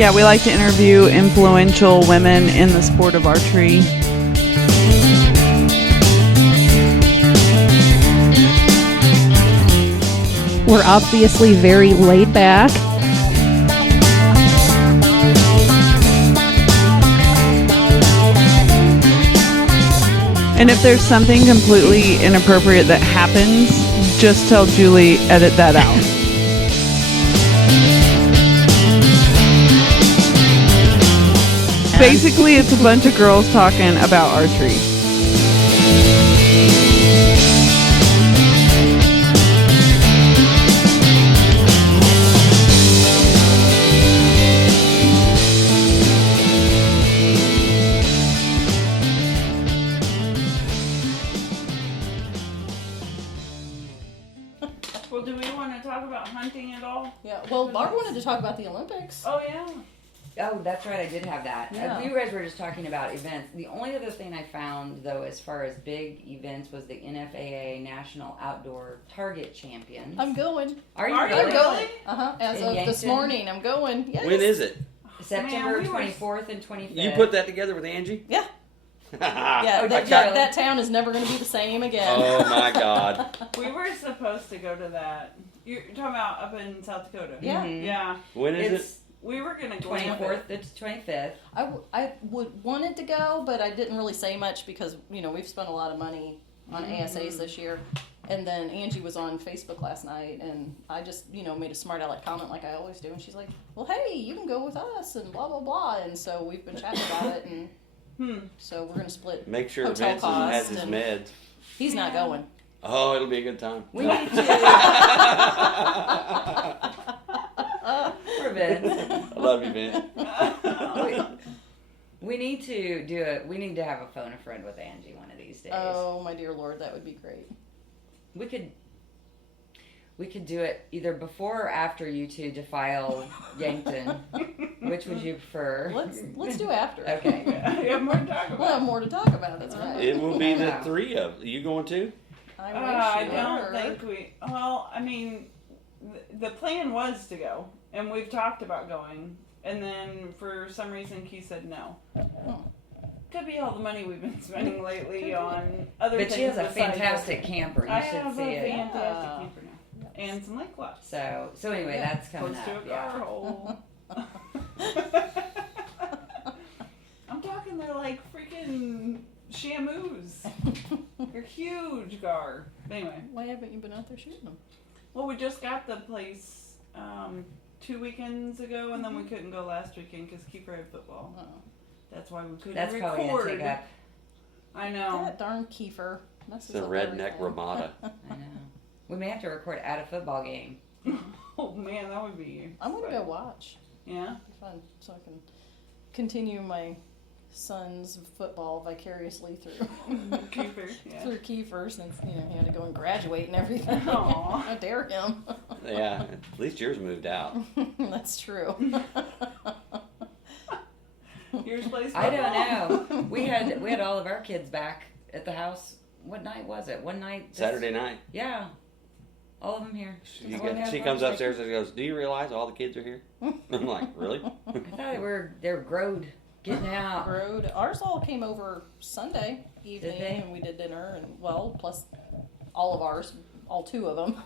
Yeah, we like to interview influential women in the sport of archery. We're obviously very laid back. And if there's something completely inappropriate that happens, just tell Julie, edit that out. Basically, it's a bunch of girls talking about archery. Well, do we want to talk about hunting at all? Yeah. Well, Barb wanted to talk about the Olympics. Oh, yeah. Oh, that's right. I did have that. Yeah. You guys were just talking about events. The only other thing I found, though, as far as big events, was the NFAA National Outdoor Target Champions. I'm going. Are you Are you really? really? As In of this Yankton? morning, I'm going. Yes. When is it? September Man, we were- 24th and 25th. You put that together with Angie? Yeah. yeah. Yeah. Oh, that, did that, you? that town is never going to be the same again. Oh my God. We were supposed to go to that. You're talking about up in South Dakota? Yeah. Mhm. Yeah. When is It's We were going to go 24th to 25th. I would wanted to go, but I didn't really say much because, we've spent a lot of money on ASAs this year. And then Angie was on Facebook last night, and I just, made a smart aleck comment like I always do. And she's like, well, hey, you can go with us, and blah, blah, blah. And so we've been chatting about it, and so we're going to split. Make sure Hotel Vincent has cost his and- meds. He's not going. Oh, it'll be a good time. We need to. For Vince. I love you, Vince. We need to do it. We need to have a phone a friend with Angie one of these days. Oh, my dear Lord, that would be great. We could do it either before or after you two defile Yankton. Which would you prefer? Let's do after. Okay. We have more to talk We'll have about. more to talk about. That's right. It will be the three of you going too? I I wish you don't were. think we. Well, I mean, the plan was to go, and we've talked about going, and then for some reason Keith said no. Could be all the money we've been spending lately on other But things. she has a besides fantastic archery. camper. You I should have see a it. fantastic camper now, and some lake lots. So anyway, Yeah. that's coming Close to a up. car Yeah. hole. I'm talking, they're like freaking shamus. They're huge, Gar. But anyway, Why haven't you been out there shooting them? well, we just got the place 2 weekends ago, and then we couldn't go last weekend because Kiefer had football. Oh. That's why we couldn't That's record. probably gonna take up. I know. That darn Kiefer. Messes The up redneck everything. Ramada. I know. We may have to record at a football game. Oh man, that would be. I'm gonna go watch. Yeah. It'd be fun, so I can continue my son's football vicariously through Kiefer. Yeah. through Kiefer, since he had to go and graduate and everything. Aw. I dare him. Yeah, at least yours moved out. That's true. Yours plays I football? don't know. We had all of our kids back at the house. What night was it? One night. Saturday night. Yeah. All of them here. She comes upstairs and goes, "Do you realize all the kids are here?" I'm like, "Really?" I thought they were growed, getting out. Road. Ours all came over Sunday evening, Did they? and we did dinner, and plus all of ours, all two of them.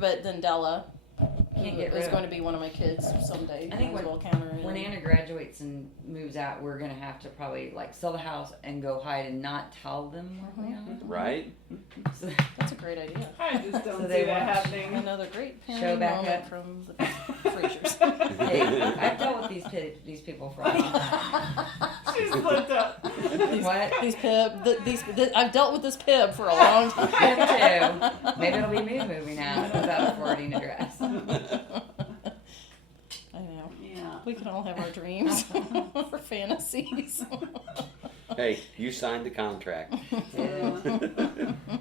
But then Della, who Can't get is rid of going to be one of my kids someday. I think might as when- well count her in. When Anna graduates and moves out, we're gonna have to probably sell the house and go hide and not tell them where we are. Right? So, That's a great idea. I just don't So see they that watch. happening. Another great Show parenting back moment up. from the Fraziers. hey, I've dealt with these people for a long time. She's flipped up. What? These I've dealt with this pib for a long time. I have too. Maybe it'll be me moving out without a forwarding address. I know. Yeah. We can all have our dreams or fantasies. Hey, you signed the contract. Yeah.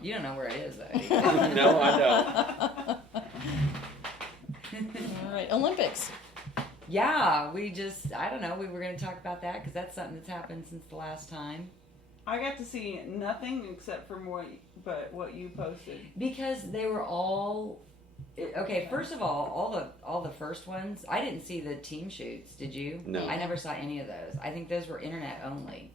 You don't know where it is though. do you? No, I don't. All right, Olympics. Yeah, I don't know, we were going to talk about that because that's something that's happened since the last time. I got to see nothing except from what you posted. Because they were all Okay, first of all the first ones, I didn't see the team shoots. Did you? No. I never saw any of those. I think those were internet only.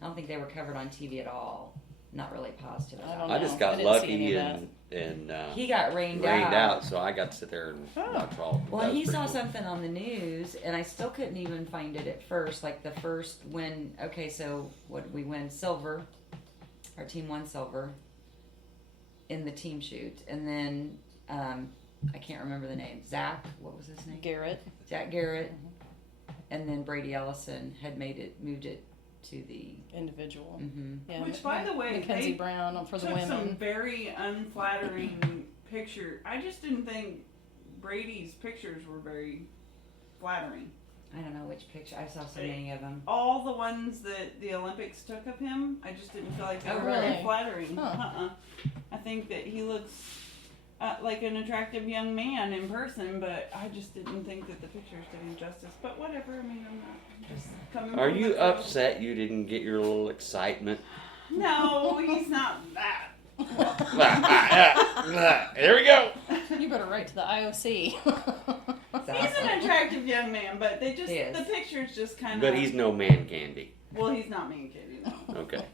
I don't think they were covered on TV at all. Not really positive I about don't it. I just I got didn't see lucky any of and He got rained out, so I got to sit there and watch all. Well, that was he pretty saw cool. something on the news, and I still couldn't even find it at first. Like the first when, okay, so what we win silver. Our team won silver in the team shoot, and then I can't remember the name. Zach, what was his name? Garrett. Jack Garrett, and then Brady Ellison had moved it to the. Individual. Mm-hmm. Yeah. Which, by the way, Mackenzie they Brown for the took some women. very unflattering picture. I just didn't think Brady's pictures were very flattering. I don't know which picture. I saw so many of them. All the ones that the Olympics took of him, I just didn't feel like they Oh, were really? very flattering. Huh. I think that he looks like an attractive young man in person, but I just didn't think that the pictures did him justice. But whatever. I mean, I'm just coming. Are from you the crowd. upset you didn't get your little excitement? No, he's not that. Here we go. You better write to the IOC. He's an attractive young man, but they just He is. the pictures just kind of. But he's no man candy. Well, he's not Man Candy, no. Okay.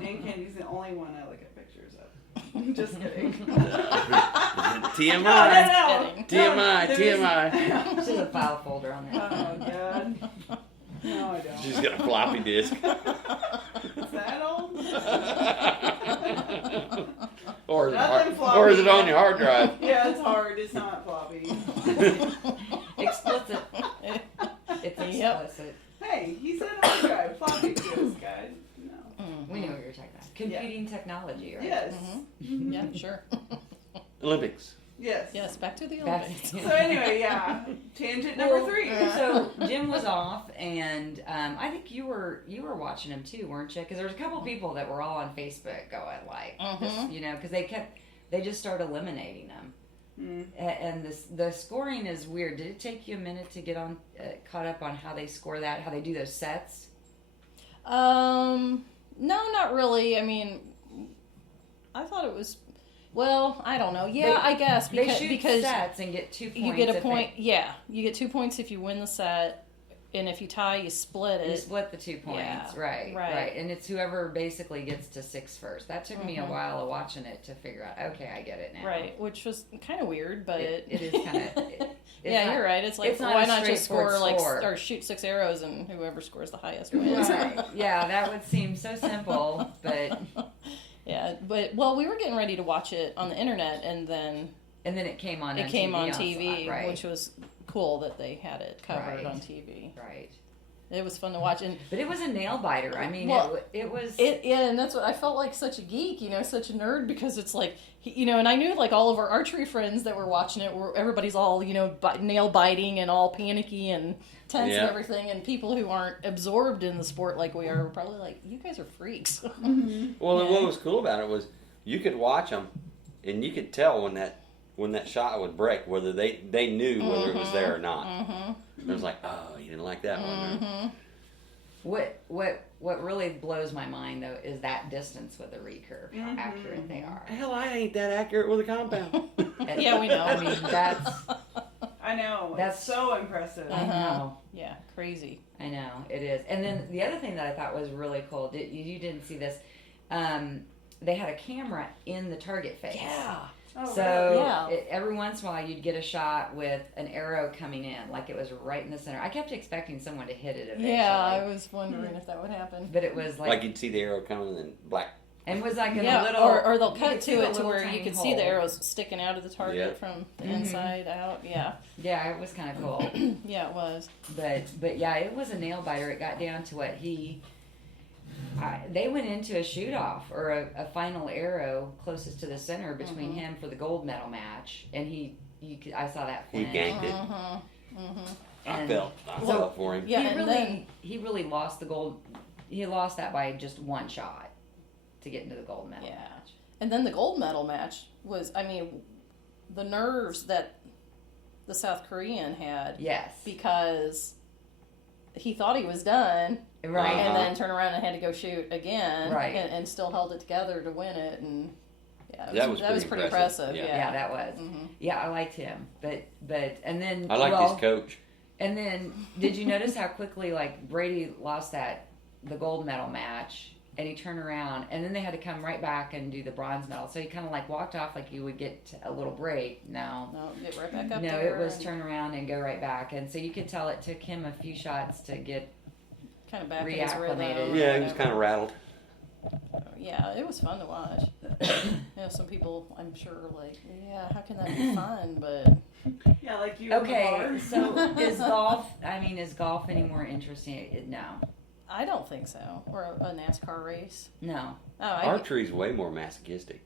Man Candy's the only one I look at pictures of. Just kidding. TMI. No. TMI. There's- TMI. She's a file folder on there. Oh God. No, I don't. She's got a floppy disk. Is that old? Or is, Nothing it floppy. or is it on your hard drive? Yeah, it's hard. It's not floppy. Explicit. It's Yep. explicit. Hey, he said hard drive. Floppy disk, guys. No. We know what you're talking about. Computing technology, right? Yes. Mm-hmm. Yeah, sure. Olympics. Yes. Yes, back to the Back- Olympics. So anyway, yeah. Tangent number Well, 3. So Jim was off, and I think you were watching him too, weren't you? Because there was a couple people that were all on Facebook going like, this, you know, because they just started eliminating them, and the scoring is weird. Did it take you a minute to get on caught up on how they score that, how they do those sets? No, not really. I mean, I thought it was. Well, I don't know. Yeah, I guess They shoot because sets and get 2 points. you get a if point. Yeah, you get 2 points if you win the set, and if you tie, you split You it. split the 2 points, Yeah, right, right. and it's whoever basically gets to 6 first. That took me a while of watching it to figure out. Okay, I get it now. Right, which was kind of weird, but It is kind of. yeah, you're right. It's like it's not why a not just score straightforward like score. or shoot 6 arrows and whoever scores the highest wins. Right. Yeah, that would seem so simple, but Yeah, but well, we were getting ready to watch it on the internet, and then it came on. it came on TV, TV, right? which was cool that they had it covered Right. on TV. Right. It was fun to watch, and But it was a nail biter. I mean, Well, it was. yeah, and that's what I felt like such a geek, you know, such a nerd, because it's like, you know, and I knew like all of our archery friends that were watching it, were everybody's all, you know, nail biting and all panicky and tense Yeah. and everything, and people who aren't absorbed in the sport like we are were probably like, you guys are freaks. Well, and what was cool about it was you could watch them, and you could tell when that shot would break whether they knew whether it was there or not. It was like, oh, you didn't like that one. What really blows my mind though is that distance with the recurve, how accurate they are. Hell, I ain't that accurate with a compound. And- Yeah, we know. I mean, that's. I know. That's- It's so impressive. I know. Yeah, crazy. I know it is. And then the other thing that I thought was really cool. You didn't see this. They had a camera in the target face. Yeah. Oh, So really? Yeah. every once in a while you'd get a shot with an arrow coming in, like it was right in the center. I kept expecting someone to hit it eventually. Yeah, I was wondering if that would happen. But it was Like you'd see the arrow coming and then black. and it was like in Yeah, a little, or they'll you cut could see to the it to little where you tiny can see the hole. arrows sticking out of the target Yeah. from the inside out. Yeah, Yeah, it was kind of cool. yeah, it was. But yeah, it was a nail biter. It got down to what they went into a shoot off or a final arrow closest to the center between him for the gold medal match, and I saw that He finish. ganked it. I And- felt for him. Yeah, he and really then he really lost the gold. He lost that by just one shot to get into the gold medal Yeah. match. and then the gold medal match was, I mean, the nerves that the South Korean had Yes, because he thought he was done, right. and then turned around and had to go shoot again, Right. and still held it together to win it, and Yeah, That was pretty pretty impressive. impressive. Yeah, Yeah, that was. Mm-hmm. Yeah, I liked him. But and then I liked his coach. And then did you notice how quickly like Brady lost the gold medal match, and he turned around, and then they had to come right back and do the bronze medal. So he kind of like walked off like you would get a little break. No, Get right back up no, there. it was turn around and go right back. And so you could tell it took him a few shots to get. Kind of back in his rhythm. Reacclimated. Yeah, he was kind of rattled. Yeah, it was fun to watch. Some people, I'm sure, are like, yeah, how can that be fun? But Yeah, like you. Okay, so is golf? I mean, is golf any more interesting? No, I don't think so. Or a NASCAR race. no. Oh, Archery's way more masochistic.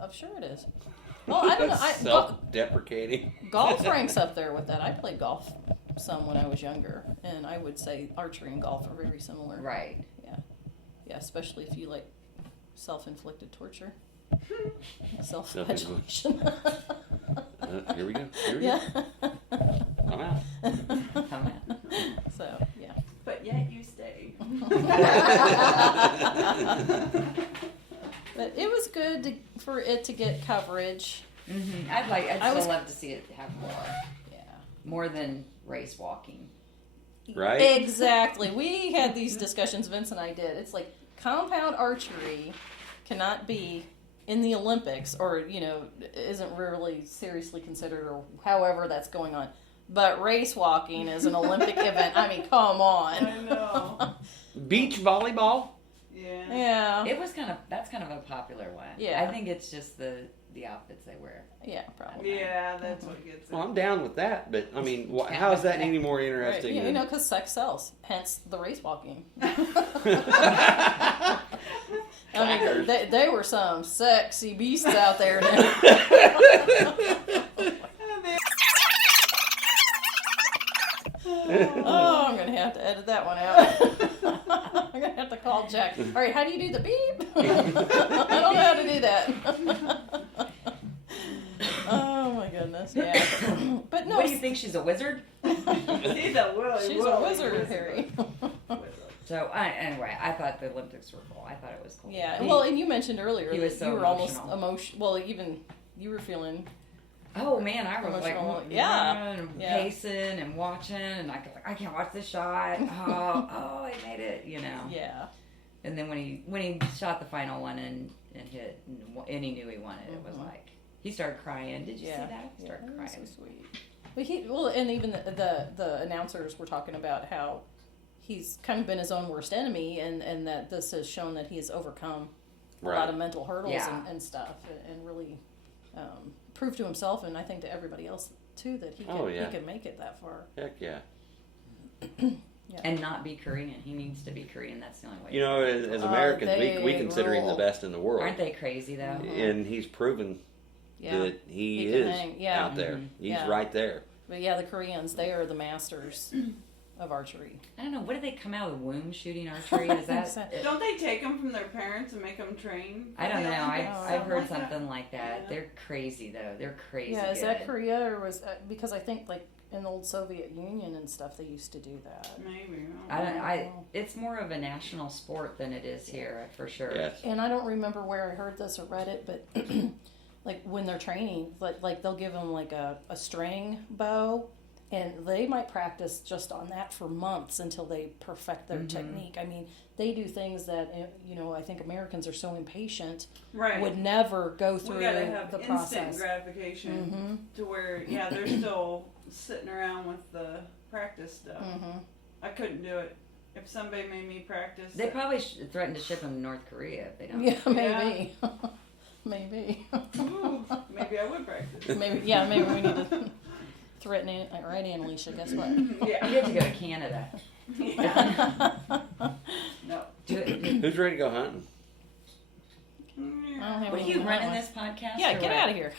I'm sure it is. Well, I don't know. Self-deprecating. Golf ranks up there with that. I played golf some when I was younger, and I would say archery and golf are very similar. Right. Yeah, especially if you like self-inflicted torture, self-flagellation. Here we go. Yeah. I'm out. Come on. So yeah. But yet you stay. But it was good for it to get coverage. Mm-hmm. I'd still love to see it have more. Yeah. More than race walking. Right? Exactly. We had these discussions, Vince and I did. It's like compound archery cannot be in the Olympics, or, isn't really seriously considered, or however that's going on. But race walking is an Olympic event. I mean, come on. I know. Beach volleyball? Yeah. Yeah. That's kind of a popular one. Yeah. I think it's just the outfits they wear. Yeah, probably. Yeah, that's what gets it. Well, I'm down with that, but I mean, how is that any more Right. interesting? Yeah, than... because sex sells. Hence the race walking. I mean, they were some sexy beasts out there. Oh, I'm going to have to edit that one out. I'm going to have to call Jack. All right, how do you do the beep? I don't know how to do that. Oh, my goodness. Yeah. But no. What do you think? She's a wizard? She's a wizard, Harry. So anyway, I thought the Olympics were cool. I thought it was cool. Yeah. Well, and you mentioned earlier He that was so you were almost emotional. emotional. Well, even you were feeling. Oh man, I was like, Emotional. Yeah. and Yeah. pacing and watching, and I can't watch this shot. Oh, I made it, Yeah. And then when he shot the final one and hit, and he knew he won it, it was like he started crying. Did you see that? He started that crying. was so sweet. Well, and even the announcers were talking about how he's kind of been his own worst enemy, and that this has shown that he has overcome a lot of mental hurdles and stuff, and really proved to himself, and I think to everybody else too, that he could make it that far. Heck yeah. Yeah. And not be Korean. He needs to be Korean. That's the only way. As Americans, we consider him the rule. best in the world. Aren't they crazy though? And he's proven that he can is hang. out there. Mhm. He's right there. But yeah, the Koreans, they are the masters of archery. I don't know. What did they come out of the womb shooting archery? Is that? Don't they take them from their parents and make them train? I don't know. I've heard Something like something like that. Yeah. They're crazy though. They're crazy. Yeah, is good. that Korea, or was because I think like in the old Soviet Union and stuff, they used to do that. Maybe. It's more of a national sport than it is here, for sure. Yes. And I don't remember where I heard this or read it, but like when they're training, like they'll give them like a string bow, and they might practice just on that for months until they perfect their technique. I mean, they do things that I think Americans are so impatient would never go through we gotta have the instant process. gratification to where they're still sitting around with the practice stuff. I couldn't do it. If somebody made me practice, They probably threaten to ship them to North Korea if they don't. Yeah, maybe. Maybe. Ooh, maybe I would practice. Maybe we need to threaten it. Right, Annalisa, guess what? Yeah. You have to go to Canada. No. Do it. Who's ready to go hunting? What are you running this podcast? Yeah, or get what? out of here.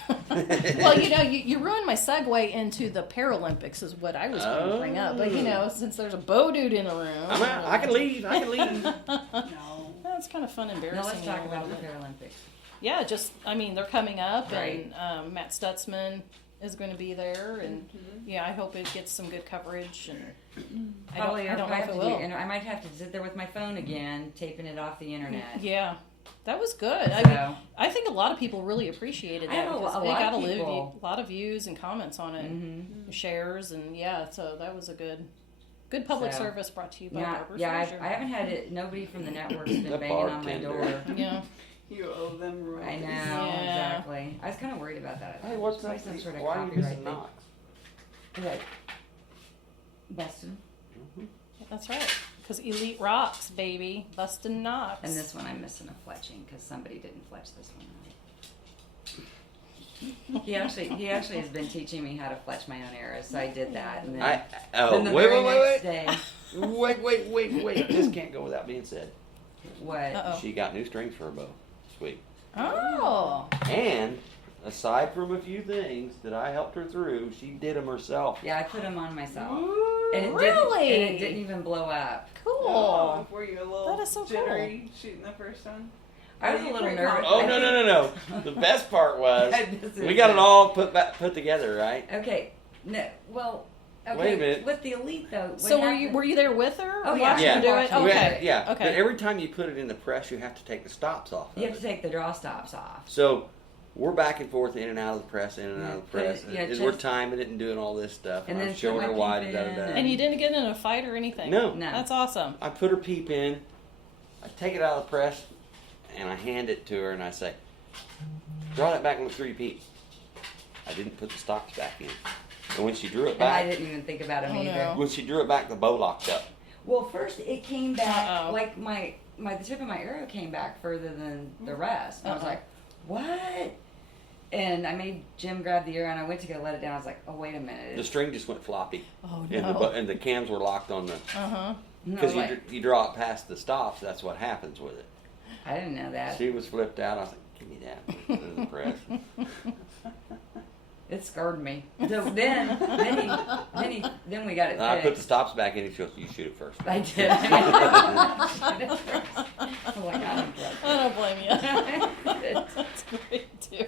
Well, you ruined my segue into the Paralympics is what I was going to bring up. But, since there's a Bowdude in the room. I'm out. I can leave. No. That's kind of fun, embarrassing. Now let's talk a about the little bit. Paralympics. Yeah, they're coming up, Right. and Matt Stutzman is going to be there, and I hope it gets some good coverage. And I don't know if it will. And I might have to sit there with my phone again, taping it off the internet. Yeah, That was good. So, I think a lot of people really appreciated I that. have a because it lot got of people. a lot of views and comments on it, shares, and so that was a good public service brought to you by Barbara Frazier. I haven't had it. Nobody from the network's been The banging on my bartender. door. Yeah. You owe them royalties. I know, Yeah. exactly. I was kind of worried about that. Hey, what's Like that? some sort of Why are you copyright missing thing. Knox? Like, Boston. That's right. Because Elite rocks, baby. Bustin' Knox. And this one I'm missing a fletching because somebody didn't fletch this one right. He actually has been teaching me how to fletch my own arrows, so I did that. And then, then the very next day, Wait. This can't go without being said. what? Uh-oh. She got new strings for her bow this week. Oh. And aside from a few things that I helped her through, she did them herself. Yeah, I put them on myself. Ooh, And it Really? Didn't, and it didn't even blow up. Cool. Were you a little That is so jittery shooting the first one? I was a little nervous. Oh no! The best part was This we is got it it. all put together, right? Okay. No. Well. Okay. Wait a minute. With the elite though. what So happened- were you there with her? Oh, or yeah. watching her do it? Yeah. Okay. Yeah. Okay. But every time you put it in the press, you have to take the stops off. You Of have it. to take the draw stops off. So we're back and forth, in and out of the press, in and out of the Yeah. press. Yeah, As we're just- timing it and doing all this stuff. And I'm then showing put her my why. peep Da, da, in da. And you didn't get in a fight or anything? No. No. That's awesome. I put her peep in, I take it out of the press, and I hand it to her, and I say, draw that back and look through your peep. I didn't put the stops back in. And when she drew it And I back, didn't even think about them Oh, either. no. when she drew it back, the bow locked up. Well, first it came back Uh-oh. like the tip of my arrow came back further than the rest. And I was Uh-oh. like, what? And I made Jim grab the arrow, and I went to go let it down. I was like, oh, wait a minute. The string just went floppy, Oh, and no. and the cams were locked on the. Uh-huh. No, Because like, you draw it past the stops, that's what happens with it. I didn't know that. She was flipped out. I was like, "Give me that." Put it in the press. It scarred me. So then we got it I put the fixed. stops back in. And she goes, "You shoot it first." I did. Oh my God, I don't blame you. I'm broke. That's great, too.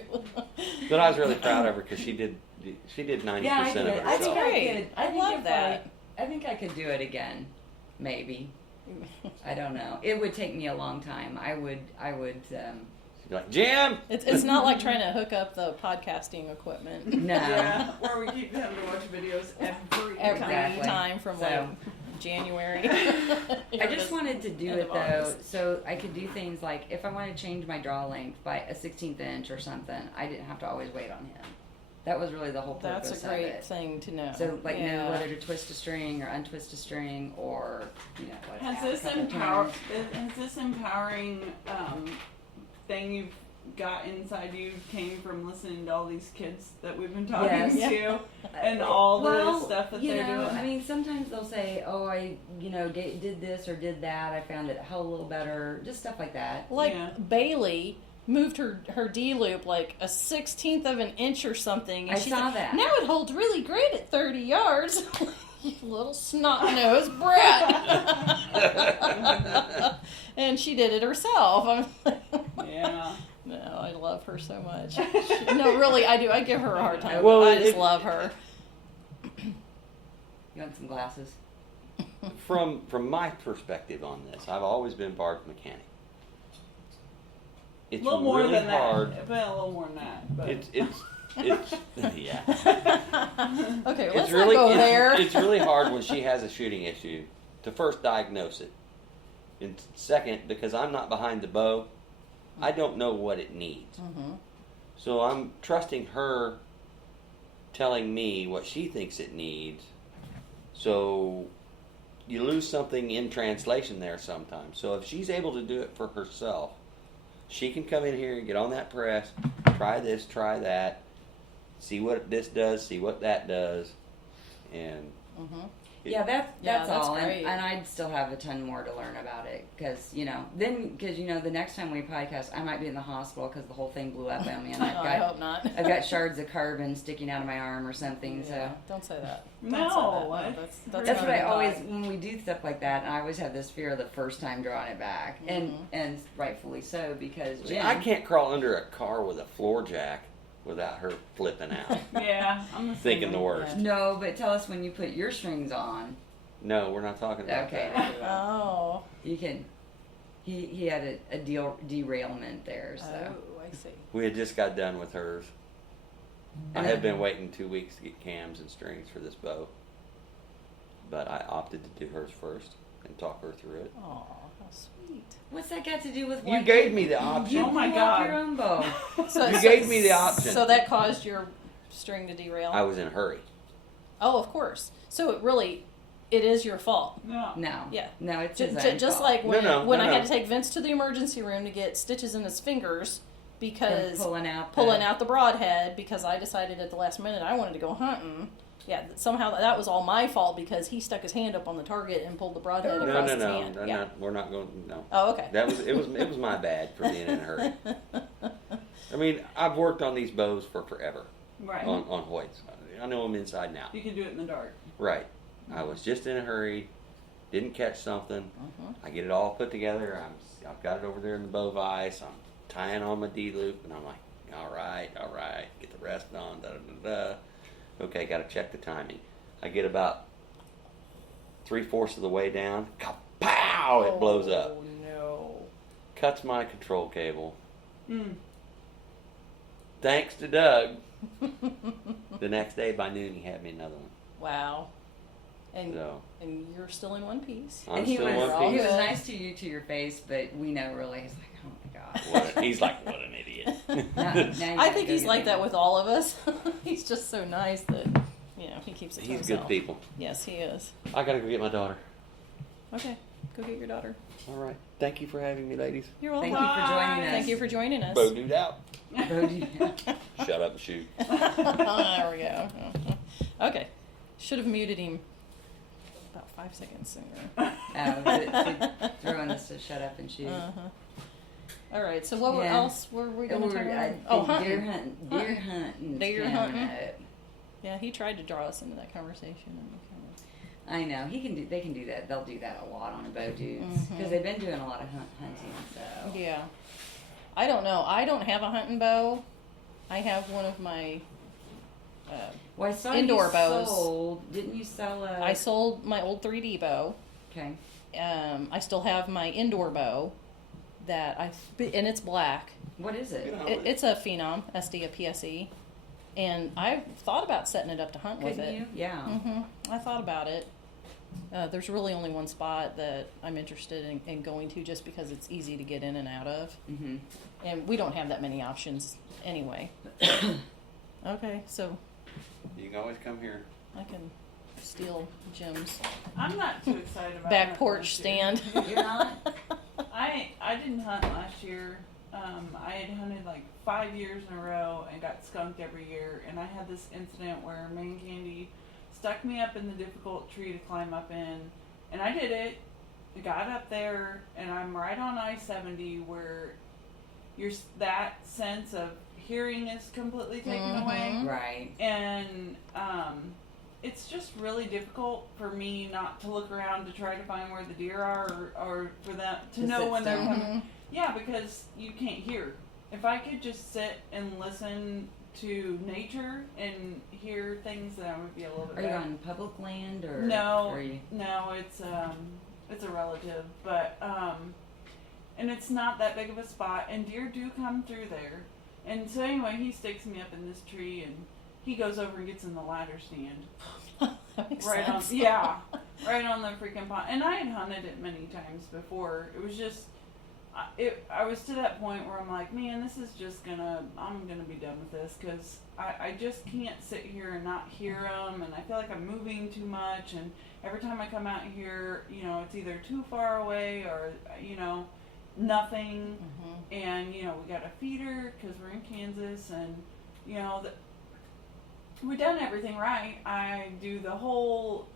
But I was really proud of her because she did 90% Yeah, I of did. it I think herself. great. I could. I think love if that. I think I could do it again. Maybe. I don't know. It would take me a long time. I would. She's like, "Jim." It's not like trying to hook up the podcasting equipment No. Yeah, or we keep having to watch videos every every time. Exactly. time from So- like January. I just wanted to do End it of though, August. so I could do things like if I want to change my draw length by a 16th inch or something, I didn't have to always wait on him. That was really the whole purpose That's a of great it. thing to know. So like know Yeah. whether to twist a string or untwist a string or what. Has add a this couple has this empowering thing you've got inside you came from listening to all these kids that we've been talking Yes. to and all the stuff that you they're know, doing? I mean, sometimes they'll say, "Oh, I did this or did that. I found it held a little better." Just stuff like that. Like Yeah. Bailey moved her D loop like a 16th of an inch or something. And I she saw said, that. Now it holds really great at 30 yards. You little snot-nosed brat. And she did it herself. I'm like, Yeah. no, I love her so much. No, really, I do. I give her a hard time. Well, I just love her. You want some glasses? From my perspective on this, I've always been Barb's mechanic. A It's little more really than hard. that. But a little more than that. But It's yeah. Okay, It's let's really not go there. it's really hard when she has a shooting issue to first diagnose it, and second, because I'm not behind the bow, I don't know what it needs. Mm-hmm. So I'm trusting her telling me what she thinks it needs. So you lose something in translation there sometimes. So if she's able to do it for herself, she can come in here and get on that press, try this, try that, see what this does, see what that does, and Mm-hmm. Yeah, that's that's all, great. and I'd still have a ton more to learn about it because the next time we podcast, I might be in the hospital because the whole thing blew up on me, and I hope not. I've got shards of carbon sticking out of my arm or something. Yeah, So don't say that. No, Don't say that. what? That's that's not what I a good always thought. when we do stuff like that. I always have this fear of the first time drawing it back, and rightfully so because Jen, I can't crawl under a car with a floor jack without her flipping out, yeah, I'm the thinking the same. worst. No, but tell us when you put your strings on. No, we're not talking about Okay. that. Oh. You can he had a derailment there. So Oh, I see. We had just got done with hers. I had been waiting 2 weeks to get cams and strings for this bow, but I opted to do hers first and talk her through it. Oh, how sweet. what's that got to do with? You gave me the option. Oh my pull off God. your own bow. You gave me the option. So that caused your string to derail? I was in a hurry. Oh, of course. So it is your fault. No. No. Yeah. No, it's Just, his own just fault. like when, No, I no. had to take Vince to the emergency room to get stitches in his fingers because pulling out the broadhead because I decided at the last minute I wanted to go hunting. Yeah, somehow that was all my fault because he stuck his hand up on the target and pulled the broadhead across his hand. No, Yeah. we're not going. No. Oh, okay. It was my bad for being in a hurry. I mean, I've worked on these bows for forever Right. on Hoyts. I know them inside and out. You can do it in the dark. Right. I was just in a hurry, didn't catch something. I get it all put together. I've got it over there in the bow vise. I'm tying on my D loop, and I'm like, all right, get the rest on. Da da da da. Okay, got to check the timing. I get about 3/4 of the way down. Kapow! It blows up. Oh no. Cuts my control cable. Mm. Thanks to Doug. The next day by noon, he had me another one. Wow. And So and you're still in one piece. I'm And he still was one he piece. was nice to you to your face, but we know really he's like, oh my god. He's like, what an idiot. Now you I gotta think go he's get like them. that with all of us. He's just so nice that he keeps it to He's himself. good people. Yes, he is. I gotta go get my daughter. Okay, go get your daughter. All right. Thank you for having me, ladies. You're welcome. Thank you for joining us. Thank you for joining us. Bowdude out. Bowdude. Shut up and shoot. There we go. Okay, should have muted him about 5 seconds sooner. Throwing us to shut up and shoot. All right. So what Yeah. else were we going to talk I about? think Oh, hunting. deer hunting. Deer hunting. Deer hunting. Yeah, he tried to draw us into that conversation. And we kind of... I know they can do that. They'll do that a lot on a Bowdude because they've been doing a lot of hunting. So Yeah. I don't know. I don't have a hunting bow. I have one of my. well, I saw Indoor you bows. sold. Didn't you sell a? I sold my old 3D bow. Okay. I still have my indoor bow, and it's black. What is it? It's a Phenom SD, a PSE, and I've thought about setting it up to hunt with Couldn't it. you? Yeah. I thought about it. There's really only one spot that I'm interested in going to just because it's easy to get in and out of. Mm-hmm. And we don't have that many options anyway. Okay, so You can always come here. I can steal Jim's I'm not too excited about back hunting porch this year. stand. You're not. I didn't hunt last year. I had hunted like 5 years in a row and got skunked every year. And I had this incident where me and Candy stuck me up in the difficult tree to climb up in, and I did it. I got up there, and I'm right on I-70 where that sense of hearing is completely taken away. Right. And it's just really difficult for me not to look around to try to find where the deer are or for them to know sit when they're still. coming. Yeah, because you can't hear. If I could just sit and listen to nature and hear things, then I would be a little bit Are you better. on public land or? No, Are you? no, it's a relative, but and it's not that big of a spot, and deer do come through there. And so anyway, he sticks me up in this tree, and he goes over and gets in the ladder stand. That makes Right sense. on, yeah, right on the freaking pond. And I had hunted it many times before. It was just, I was to that point where I'm like, man, this is just I'm gonna be done with this because I just can't sit here and not hear them, and I feel like I'm moving too much. And every time I come out here, it's either too far away or nothing. And we got a feeder because we're in Kansas, and we've done everything right. I do the whole,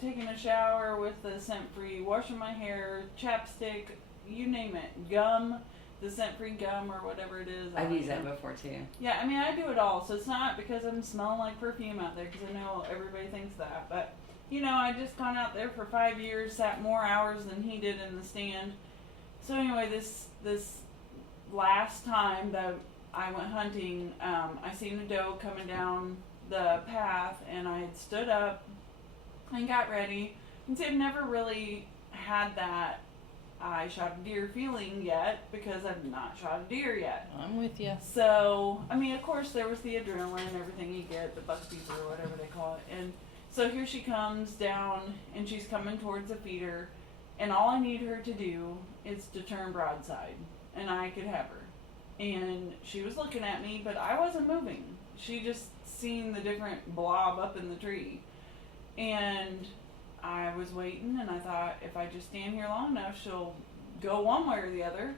taking a shower with the scent-free, washing my hair, chapstick, you name it, gum, the scent-free gum or whatever it is. I've used that before too. Yeah, I mean, I do it all, so it's not because I'm smelling like perfume out there, because I know everybody thinks that. But, I just gone out there for 5 years, sat more hours than he did in the stand. So anyway, this last time that I went hunting, I seen a doe coming down the path, and I had stood up and got ready. And see, I've never really had that I shot a deer feeling yet because I've not shot a deer yet. I'm with you. So, I mean, of course, there was the adrenaline, everything you get, the buck fever or whatever they call it. And so here she comes down, and she's coming towards the feeder, and all I need her to do is to turn broadside, and I could have her. And she was looking at me, but I wasn't moving. She just seen the different blob up in the tree. And I was waiting, and I thought, if I just stand here long enough, she'll go one way or the other.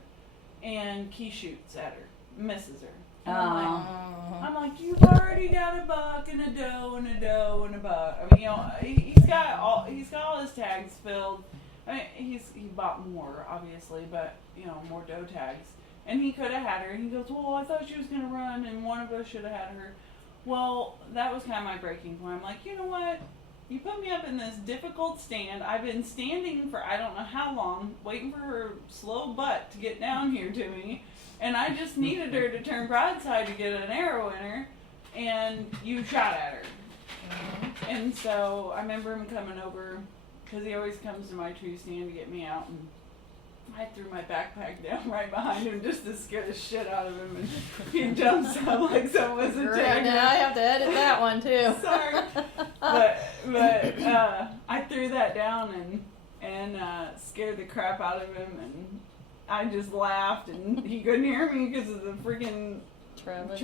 And Key shoots at her, misses her. And I'm like, you've already got a buck and a doe and a doe and a buck. I mean, you know, he's got all his tags filled. I mean, he bought more, obviously, but you know, more doe tags. And he could have had her. And he goes, well, I thought she was gonna run, and one of us should have had her. Well, that was kind of my breaking point. I'm like, you know what? You put me up in this difficult stand. I've been standing for I don't know how long, waiting for her slow butt to get down here to me. And I just needed her to turn broadside to get an arrow in her. And you shot at her. And so I remember him coming over, because he always comes to my tree stand to get me out. And I threw my backpack down right behind him just to scare the shit out of him. And he jumps up like someone's attacking him. Now I have to edit that one too. Sorry. But I threw that down and scared the crap out of him, and I just laughed, and he couldn't hear me because of the freaking traffic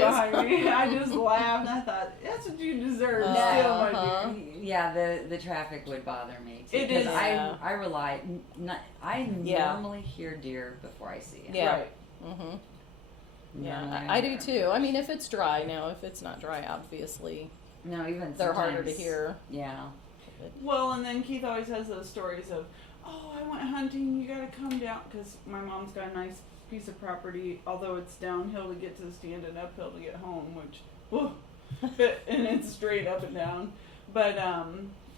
behind me. I just laughed, and I thought, that's what you deserve. Steal my deer. Yeah, the traffic would bother me too. It is. I rely. I normally hear deer before I see them. Yeah. Right. Yeah, I do too. I mean, if it's dry now, if it's not dry, obviously. No, even they're harder to sometimes- hear. Yeah. Well, and then Keith always has those stories of, oh, I went hunting, you gotta come down, because my mom's got a nice piece of property, although it's downhill to get to the stand and uphill to get home, which, whew, and it's straight up and down. But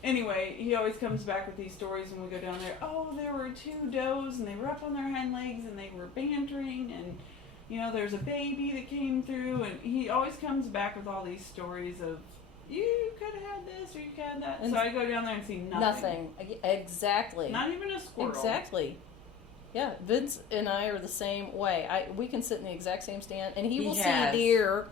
anyway, he always comes back with these stories, and we go down there, oh, there were two does, and they were up on their hind legs, and they were bantering, and, you know, there's a baby that came through, and he always comes back with all these stories of, you could have had this or you could have had that. And so I go down there and see nothing. Exactly. Not even a squirrel. Exactly. Yeah, Vince and I are the same way. We can sit in the exact same stand, and he will see deer.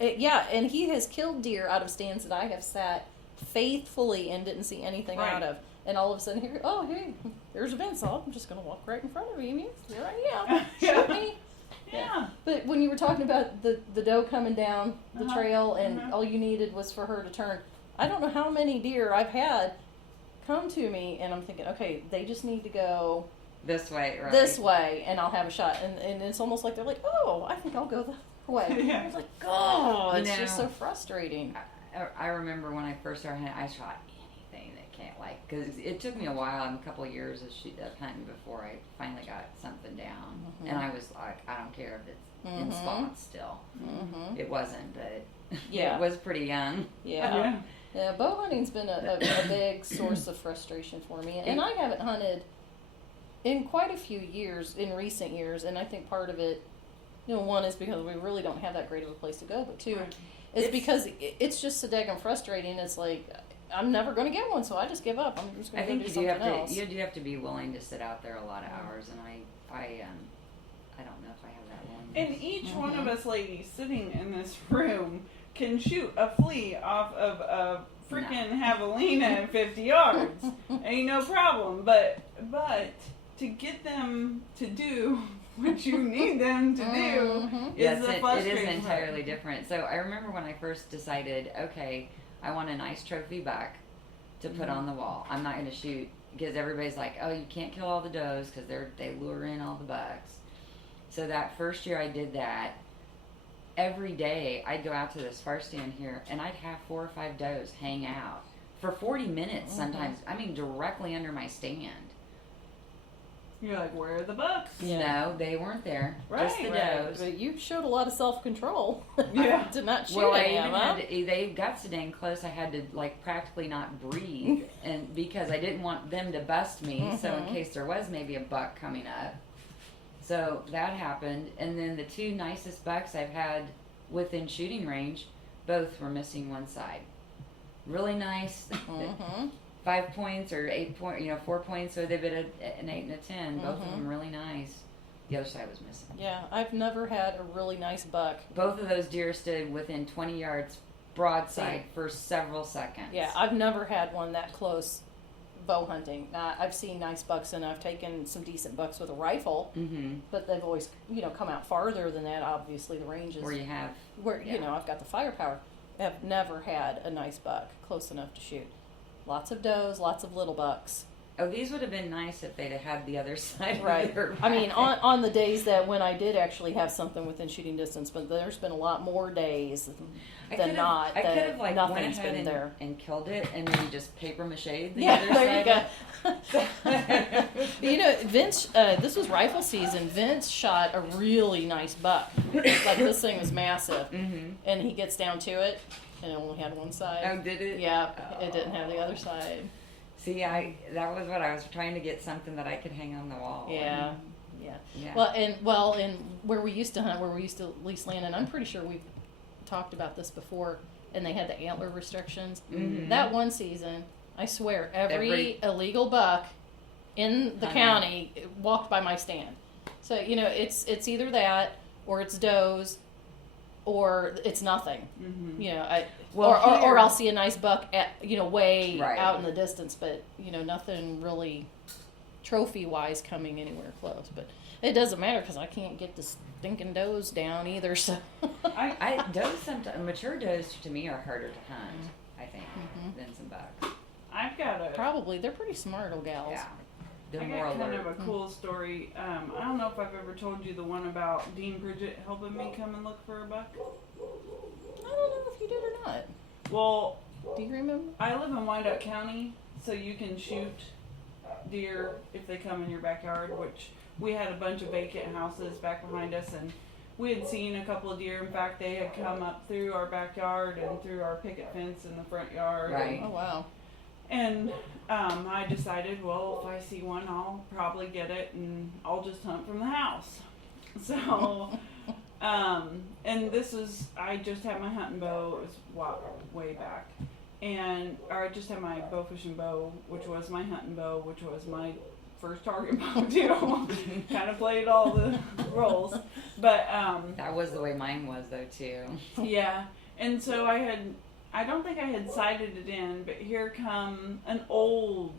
And he has killed deer out of stands that I have sat faithfully and didn't see anything out of. And all of a sudden, hey, there's Vince. Oh, I'm just going to walk right in front of him. Here I am. Shoot me. Yeah. But when you were talking about the doe coming down the trail and all you needed was for her to turn, I don't know how many deer I've had come to me, and I'm thinking, okay, they just need to go this way, right? This way, and I'll have a shot. And it's almost like they're like, oh, I think I'll go that way. Yeah. I was like, oh, it's just so frustrating. I remember when I first started hunting, I shot anything that because it took me a while and a couple of years of hunting before I finally got something down. And I was like, I don't care if it's in spots still. It wasn't, but it was pretty young. Yeah, bow hunting's been a big source of frustration for me. And I haven't hunted in quite a few years, in recent years, and I think part of it, one is because we really don't have that great of a place to go, but two is because it's just so daggone frustrating. It's like, I'm never going to get one, so I just give up. I'm just going to do something else. You do have to be willing to sit out there a lot of hours, and I don't know if I have that one. And each one of us ladies sitting in this room can shoot a flea off of a freaking javelina at 50 yards. Ain't no problem. But to get them to do what you need them to do is a frustrating. It is entirely different. So I remember when I first decided, okay, I want a nice trophy buck to put on the wall. I'm not going to shoot, because everybody's like, oh, you can't kill all the does because they lure in all the bucks. So that first year I did that, every day I'd go out to this far stand here and I'd have 4 or 5 does hang out for 40 minutes sometimes. I mean, directly under my stand. You're like, where are the bucks? No, they weren't there. Just the does. But you showed a lot of self-control. Yeah. To not shoot well, they got so dang close I had to practically not breathe, and because I didn't want them to bust me, so in case there was maybe a buck coming up. So that happened, and then the 2 nicest bucks I've had within shooting range, both were missing one side. Really nice. 5 points or 8 point, 4 points, so they've been an 8 and a 10. Both of them really nice. The other side was missing. Yeah, I've never had a really nice buck. Both of those deer stood within 20 yards broadside for several seconds. Yeah, I've never had one that close bow hunting. I've seen nice bucks, and I've taken some decent bucks with a rifle, but they've always, come out farther than that. Obviously, the ranges Where you have, I've got the firepower. I've never had a nice buck close enough to shoot. Lots of does, lots of little bucks. Oh, these would have been nice if they'd have had the other side. Right. I mean, on the days that when I did actually have something within shooting distance, but there's been a lot more days than not. I could have nothing's went been there and killed it, and then just paper maché'd the yeah, other there side. you go. Vince, this was rifle season. Vince shot a really nice buck. Like this thing was massive, and he gets down to it, and it only had one side. Oh, did it? Yeah, it didn't have the other side. See, that was what I was trying to get, something that I could hang on the wall. Yeah. Yeah. Well, and where we used to hunt, where we used to lease land, and I'm pretty sure we've talked about this before, and they had the antler restrictions. That one season, I swear, every illegal buck in the county walked by my stand. So, it's either that, or it's does, or it's nothing. Or I'll see a nice buck at way out in the distance, but nothing really trophy wise coming anywhere close. But it doesn't matter because I can't get the stinking does down either. So does sometimes, mature does to me are harder to hunt, I think, than some bucks. I've got probably they're pretty smart old gals. Yeah. They're I more got kind alert. of a cool story. I don't know if I've ever told you the one about Dean Bridget helping me come and look for a buck. I don't know if you did or not. Well, do you remember? I live in Wyandotte County, so you can shoot deer if they come in your backyard, which we had a bunch of vacant houses back behind us, and we had seen a couple of deer. In fact, they had come up through our backyard and through our picket fence in the front yard. Right. Oh, wow. And I decided, well, if I see one, I'll probably get it, and I'll just hunt from the house. So, and this was, I just had my hunting bow. It was way back. Or I just had my bow fishing bow, which was my hunting bow, which was my first target bow too. Kind of played all the roles. But, that was the way mine was though too. Yeah. And so I don't think I had sighted it in, but here come an old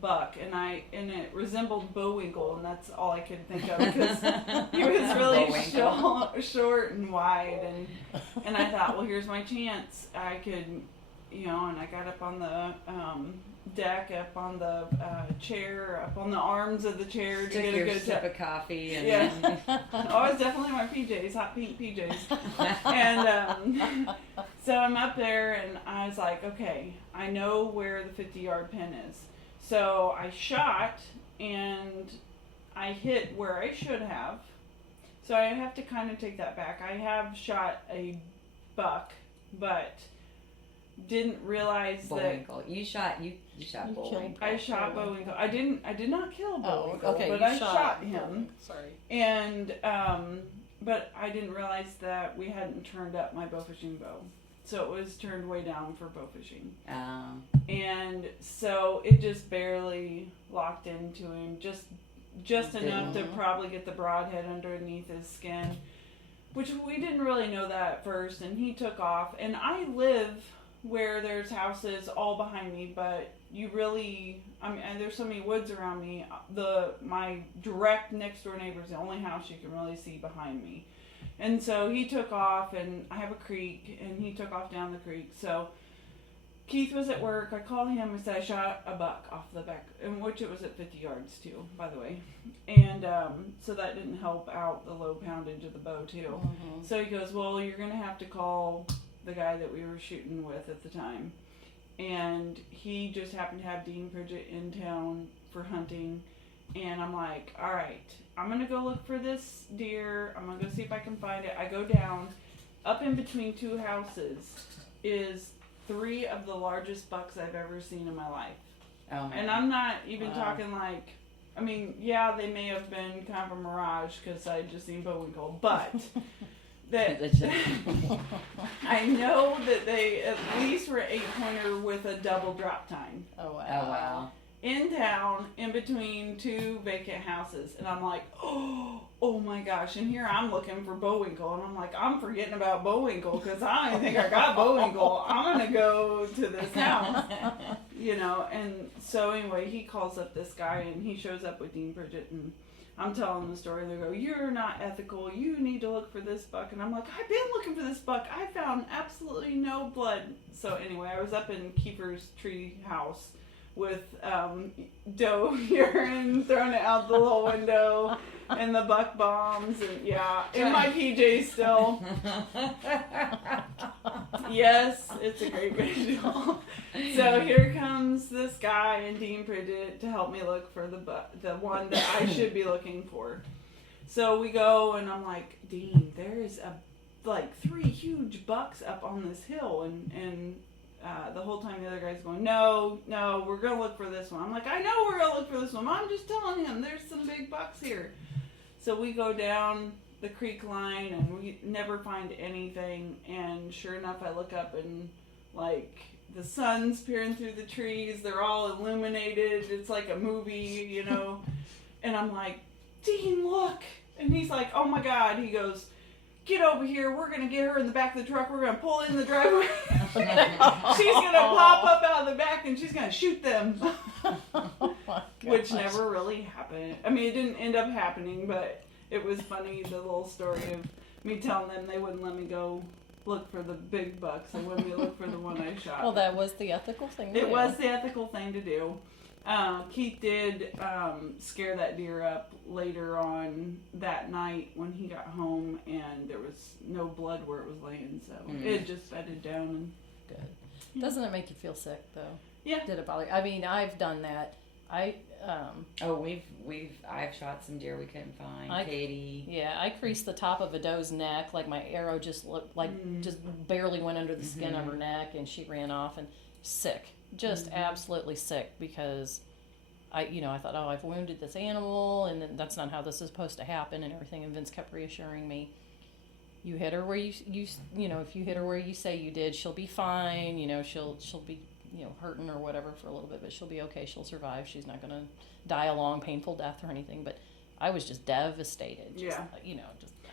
buck, and it resembled Bullwinkle, and that's all I could think of because he was really short and wide, and I thought, well, here's my chance. I could, and I got up on the deck, up on the chair, up on the arms of the chair to get a good sip of coffee, and then oh, it was definitely my PJs, hot pink PJs, and so I'm up there, and I was like, okay, I know where the 50-yard pin is. So I shot, and I hit where I should have. So I have to kind of take that back. I have shot a buck, but didn't realize Bullwinkle. You shot Bullwinkle. I shot Bullwinkle. I did not kill Bullwinkle, okay, but I shot him. Sorry. And but I didn't realize that we hadn't turned up my bow fishing bow. So it was turned way down for bow fishing. And so it just barely locked into him, just enough to probably get the broadhead underneath his skin, which we didn't really know that at first. And he took off. And I live where there's houses all behind me, but and there's so many woods around me. My direct next door neighbor is the only house you can really see behind me. And so he took off, and I have a creek, and he took off down the creek. So Keith was at work. I called him and said I shot a buck off the back, in which it was at 50 yards too, by the way. And so that didn't help out the low poundage of the bow too. Mm-hmm. So he goes, well, you're going to have to call the guy that we were shooting with at the time. And he just happened to have Dean Bridget in town for hunting. And I'm like, all right, I'm going to go look for this deer. I'm going to go see if I can find it. I go down. Up in between two houses is 3 of the largest bucks I've ever seen in my life. Oh, man. And I'm not even talking like, I mean, yeah, they may have been kind of a mirage because I had just seen Bullwinkle. But that I know that they at least were 8-pointer with a double drop time. Oh wow. Oh wow. In town, in between 2 vacant houses, and I'm like, oh my gosh! And here I'm looking for Bowinkle, and I'm like, I'm forgetting about Bowinkle because I don't even think I got Bowinkle. I'm gonna go to this house, you know. And so anyway, he calls up this guy, and he shows up with Dean Bridget, and I'm telling them the story. They go, "You're not ethical. You need to look for this buck." And I'm like, "I've been looking for this buck. I found absolutely no blood." So anyway, I was up in Kiefer's tree house with doe urine, throwing it out the little window, and the buck bombs, and yeah, in my PJs still. Yes, it's a great visual. So here comes this guy and Dean Bridget to help me look for the one that I should be looking for. So we go, and I'm like, Dean, there's like 3 huge bucks up on this hill, and the whole time the other guy's going, no, we're going to look for this one. I'm like, I know we're going to look for this one. I'm just telling him there's some big bucks here. So we go down the creek line, and we never find anything. And sure enough, I look up, and like the sun's peering through the trees. They're all illuminated. It's like a movie, you know. And I'm like, Dean, look. And he's like, oh my God. He goes, get over here. We're going to get her in the back of the truck. We're going to pull in the driveway. She's going to pop up out of the back, and she's going to shoot them. Which never really happened. I mean, it didn't end up happening, but it was funny, the little story of me telling them they wouldn't let me go look for the big bucks. They wanted me to look for the one I shot. Well, that was the ethical thing to do. It was the ethical thing to do. Keith did scare that deer up later on that night when he got home, and there was no blood where it was laying, so it just bedded down. And good. Yeah. Doesn't it make you feel sick though? Yeah. Did it bother you? I mean, I've done that. I've shot some deer we couldn't find. Katie. Yeah, I creased the top of a doe's neck, like my arrow just looked like just barely went under the skin of her neck, and she ran off, and sick, just absolutely sick, because I thought, oh, I've wounded this animal, and that's not how this is supposed to happen, and everything. And Vince kept reassuring me, you hit her where you if you hit her where you say you did, she'll be fine. She'll be hurting or whatever for a little bit, but she'll be okay. She'll survive. She's not going to die a long, painful death or anything. But I was just devastated. Just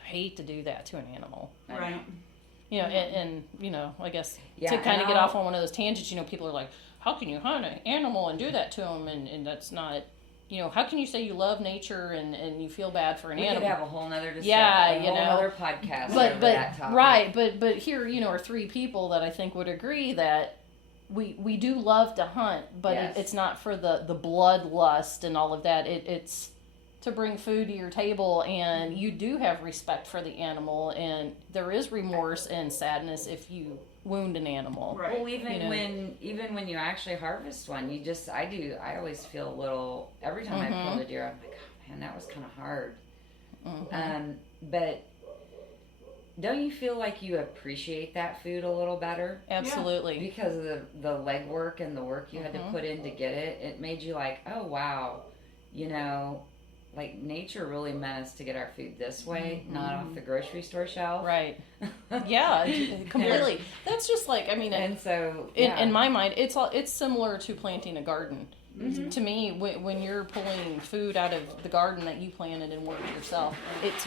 hate to do that to an animal. Right. And I guess to kind of get off on one of those tangents, people are like, how can you hunt an animal and do that to them? And that's not, how can you say you love nature and you feel bad for an animal? We could have a whole nother discussion. Yeah, a whole other podcast but that topic. Right, but here, are 3 people that I think would agree that we do love to hunt, but it's not for the bloodlust and all of that. It's to bring food to your table, and you do have respect for the animal, and there is remorse and sadness if you wound an animal. Right. Well, even when you actually harvest one, I always feel a little, every time I killed a deer, I'm like, oh man, that was kind of hard. But don't you feel like you appreciate that food a little better? Absolutely. Because of the legwork and the work you had to put in to get it. It made you like, oh wow, like nature really meant us to get our food this way, not off the grocery store shelf. Right. Yeah, completely. That's just like, and so in my mind, it's similar to planting a garden. To me, when you're pulling food out of the garden that you planted and worked yourself, it's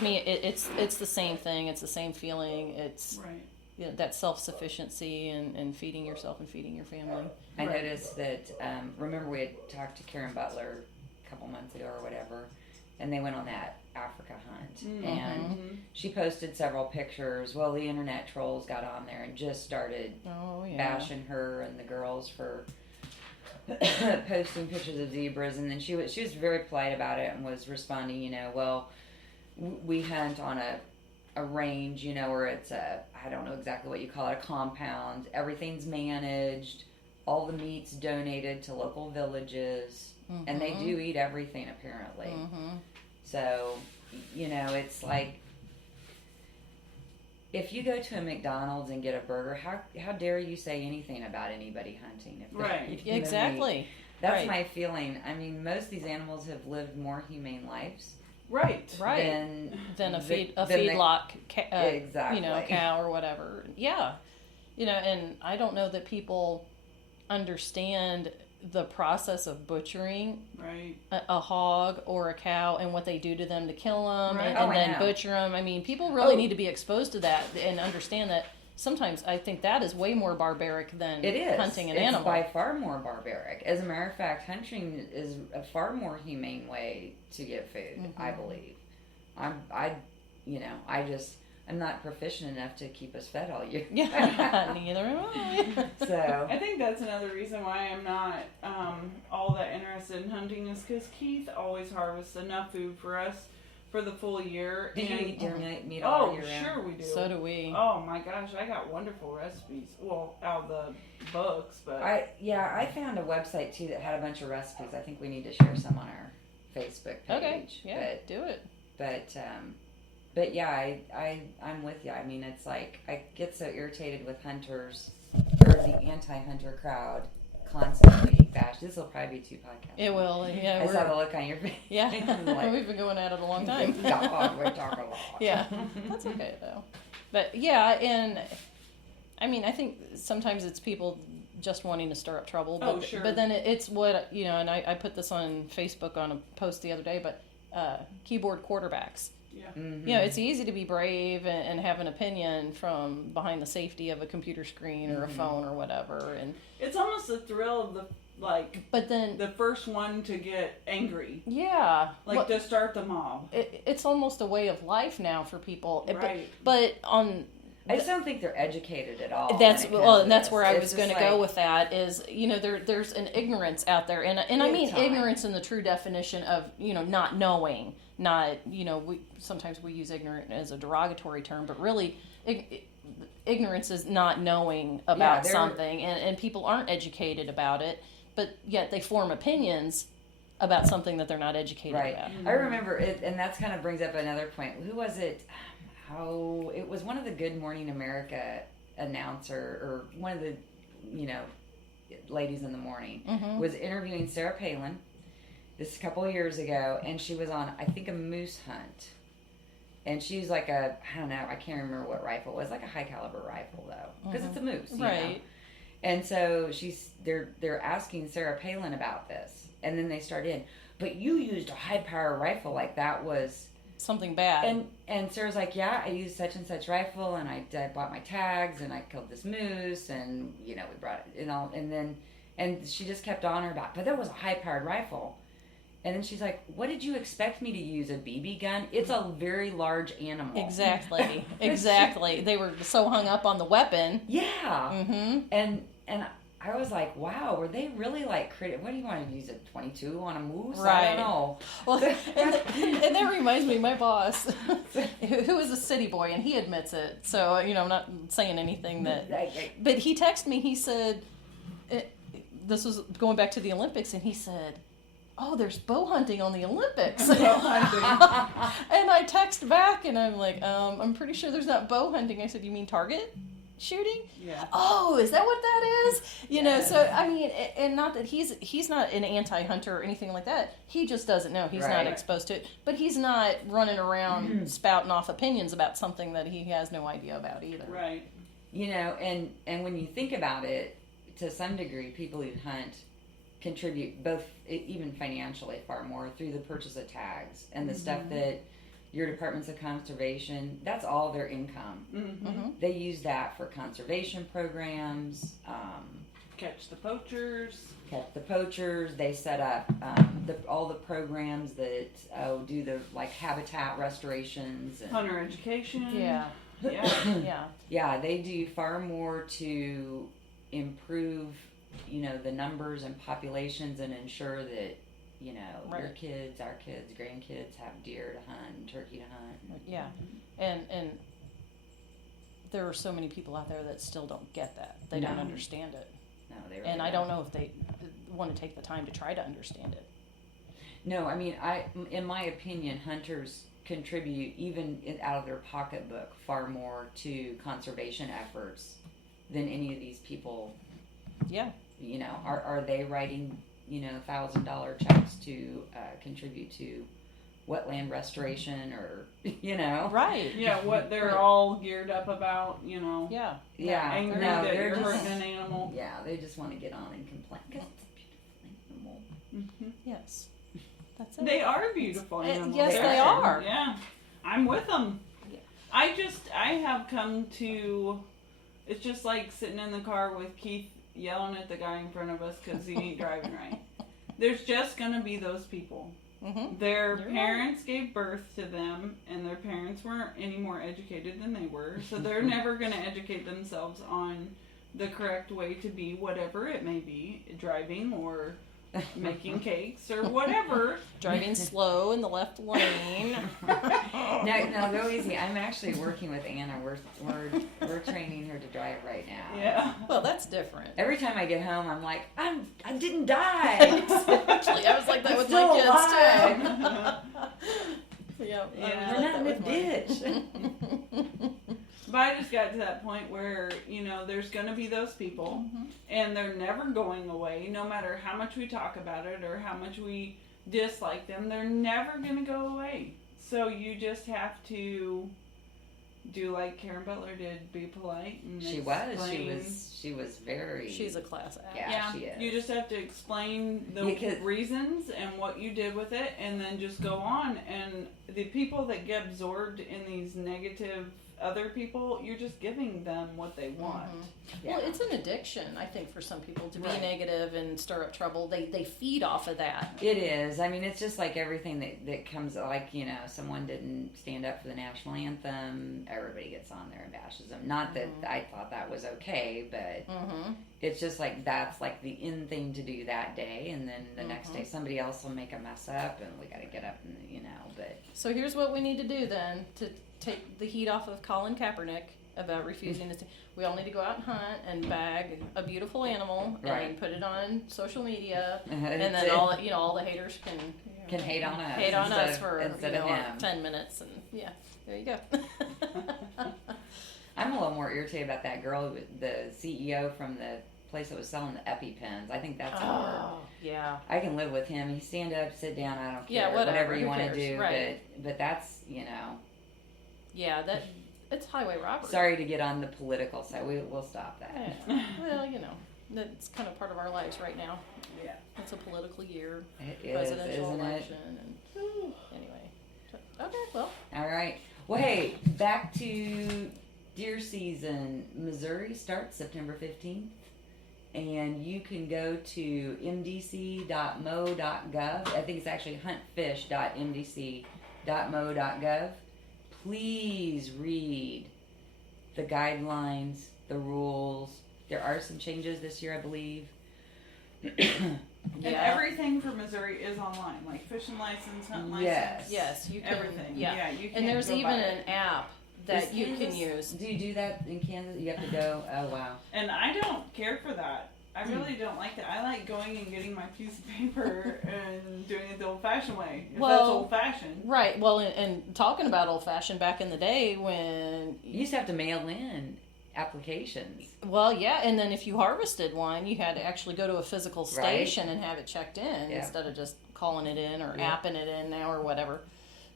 the same thing. It's the same feeling. It's that self-sufficiency and feeding yourself and feeding your family. I noticed that. Remember, we had talked to Karen Butler a couple months ago or whatever, and they went on that Africa hunt, and she posted several pictures. Well, the internet trolls got on there and just started bashing her and the girls for posting pictures of zebras, and then she was very polite about it and was responding, well, we hunt on a range, where it's I don't know exactly what you call it, a compound. Everything's managed. All the meat's donated to local villages, and they do eat everything apparently. So, it's like, if you go to a McDonald's and get a burger, how dare you say anything about anybody hunting? Exactly. That's my feeling. I mean, most of these animals have lived more humane lives Right. than a the- feedlot, exactly. cow or whatever. Yeah, and I don't know that people understand the process of butchering Right. a hog or a cow and what they do to them to kill them Right. and I then know. butcher them. I mean, people really need to be exposed to that and understand that sometimes I think that is way more barbaric than It is. hunting an it's animal. by far more barbaric. As a matter of fact, hunting is a far more humane way to get food, I believe. I'm not proficient enough to keep us fed all year. Yeah, neither am I. So I think that's another reason why I'm not all that interested in hunting is because Keith always harvests enough food for us for the full year. do you and- eat deer meat all Oh, year round? sure we do. So do we. Oh my gosh, I got wonderful recipes. Well, out of the books, but I found a website too that had a bunch of recipes. I think we need to share some on our Facebook page. Okay, yeah, do it. But yeah, I'm with you. I mean, it's like I get so irritated with hunters or the anti-hunter crowd constantly. Gosh, this will probably be 2 podcasts. It will, yeah. I saw the look on your face. Yeah, Like, we've been going at it a long time. God, we talk a lot. Yeah, that's okay though. But yeah, and I mean, I think sometimes it's people just wanting to stir up trouble. But, Oh, sure. But then it's what, and I put this on Facebook on a post the other day, but keyboard quarterbacks. yeah. Mm-hmm. It's easy to be brave and have an opinion from behind the safety of a computer screen or a phone or whatever. And It's almost the thrill of but then the first one to get angry, well, to start the mob. it's almost a way of life now for people. Right. But on I just don't think they're educated at all. that's when it comes to that's this. where I It's was just going to go with that is there's an ignorance out there and I Big mean time. ignorance in the true definition of not knowing, not we sometimes we use ignorant as a derogatory term, but really ignorance is not knowing about something and people aren't educated about it, but yet they form opinions about something that they're not educated about. I remember it, and that's kind of brings up another point. Who was it? It was one of the Good Morning America announcer, or one of the, ladies in the morning, was interviewing Sarah Palin this a couple of years ago, and she was on, I think, a moose hunt. And she's like I don't know, I can't remember what rifle it was, like a high caliber rifle though, because it's a moose, you know? And so they're asking Sarah Palin about this, and then they start in, but you used a high power rifle like that was something bad. And Sarah's like, yeah, I used such and such rifle, and I bought my tags, and I killed this moose, and we brought it, and she just kept on her about, but that was a high powered rifle. And then she's like, what did you expect me to use, a BB gun? It's a very large animal. Exactly. They were so hung up on the weapon. Yeah. And I was like, wow, were they really like what do you want to use, a 22 on a moose? Right. I don't know. Well, and that reminds me, my boss, who is a city boy, and he admits it. So, I'm not saying anything but he texted me, he said, this was going back to the Olympics, and he said, oh, there's bow hunting on the Olympics. And I text back, and I'm like, I'm pretty sure there's not bow hunting. I said, you mean target shooting? Yeah. Oh, is that what that is? So I mean, and not that he's not an anti-hunter or anything like that. He just doesn't know. He's not exposed to it. But he's not running around spouting off opinions about something that he has no idea about either. Right. And when you think about it, to some degree, people who hunt contribute both, even financially, far more through the purchase of tags and the stuff that your departments of conservation, that's all their income. They use that for conservation programs, Catch the poachers. They set up all the programs that do the habitat restorations and Hunter education. Yeah. Yeah, they do far more to improve the numbers and populations and ensure that your kids, our kids, grandkids have deer to hunt and turkey to hunt. Yeah, and there are so many people out there that still don't get that. They don't understand it. No, they really and I don't know if they want to take the time to try to understand it. No, I mean, in my opinion, hunters contribute, even out of their pocketbook, far more to conservation efforts than any of these people. Yeah. Are they writing $1,000 checks to contribute to wetland restoration or, you know. Right. Yeah, what they're Right. all geared up about, you know. Yeah. Yeah. Angry No, that they're you're just, hurting an animal. yeah, they just want to get on and complain because it's a beautiful animal. Hmm. Yes. That's it. They are beautiful animals. Yes, they are. Yeah, I'm with them. Yeah. I have come to, it's just like sitting in the car with Keith yelling at the guy in front of us because he ain't driving right. There's just going to be those people. Mm-hmm. Their You're parents gave birth to them, and their parents weren't any more educated than they were, so they're never going to educate themselves on the correct way to be whatever it may be, driving or making cakes or whatever. Driving slow in the left lane. No, go easy. I'm actually working with Anna. We're training her to drive right now. Yeah. Well, that's different. Every time I get home, I'm like, I didn't die. Actually, I was like that I'm with still my alive. kids too. Yeah, Yeah. We're not in a ditch. But I just got to that point where, you know, there's going to be those people, and they're never going away, no matter how much we talk about it or how much we dislike them. They're never going to go away. So you just have to do like Karen Butler did, be polite. And She was very. She's a class act. Yeah, she is. You just have to explain the Because- reasons and what you did with it, and then just go on. And the people that get absorbed in these negative other people, you're just giving them what they want. Yeah. Well, it's an addiction, I think, for some people to be Right. negative and stir up trouble. They feed off of that. It is. I mean, it's just like everything that comes, like, you know, someone didn't stand up for the national anthem, everybody gets on there and bashes them. Not that I thought that was okay, but Mm-hmm. it's just like that's like the in thing to do that day, and then the next day somebody else will make a mess up, and we got to get up and, you know, but. So here's what we need to do then to take the heat off of Colin Kaepernick about refusing to. We all need to go out and hunt and bag a beautiful animal Right. and put it on social media, and That's then it. all the haters can hate on us hate on instead us of- for instead of him. 10 minutes, and yeah, there you go. I'm a little more irritated about that girl, the CEO from the place that was selling the EpiPens. I think that's hard. Oh, yeah. I can live with him. He stand up, sit down. I don't care. Yeah, whatever. you Who want to cares? do. Right. But that's, you know. Yeah, it's highway robbery. Sorry to get on the political side. We'll stop that. Yeah. Well, you know, that's kind of part of our lives right now. Yeah. It's a political year, It is, presidential isn't it? election, and anyway. Okay, well. All right. Well, hey, back to deer season. Missouri starts September 15th. And you can go to mdc.mo.gov. I think it's actually huntfish.mdc.mo.gov. Please read the guidelines, the rules. There are some changes this year, I believe. And everything for Missouri is online, like fishing license, hunt license. Yes, you can. Everything. Yeah. You can't And there's go even buy an it. app that Is you can Kansas- use. Do you do that in Kansas? You have to go. Oh wow. And I don't care for that. I really don't like that. I like going and getting my piece of paper and doing it the old-fashioned way. If that's Well, old-fashioned. Right. Well, and talking about old fashioned back in the day when. You used to have to mail in applications. Well, yeah, and then if you harvested one, you had to actually go to a physical station and have it checked in Yeah. instead of just calling it in or Yeah. apping it in now or whatever.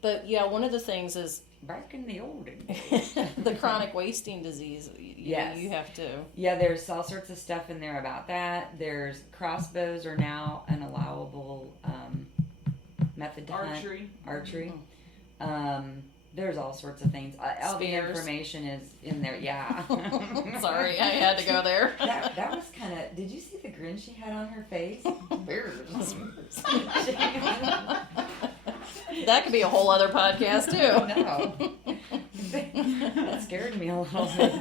But yeah, one of the things is Back in the olden days. the chronic wasting disease. Yes. You have to. Yeah, there's all sorts of stuff in there about that. There's crossbows are now an allowable method to hunt. Archery. There's all sorts of things. All the Spears. information is in there. Yeah. Sorry, I had to go there. That was kind of. Did you see the grin she had on her face? That could be a whole other podcast too. No. That scared me a little bit.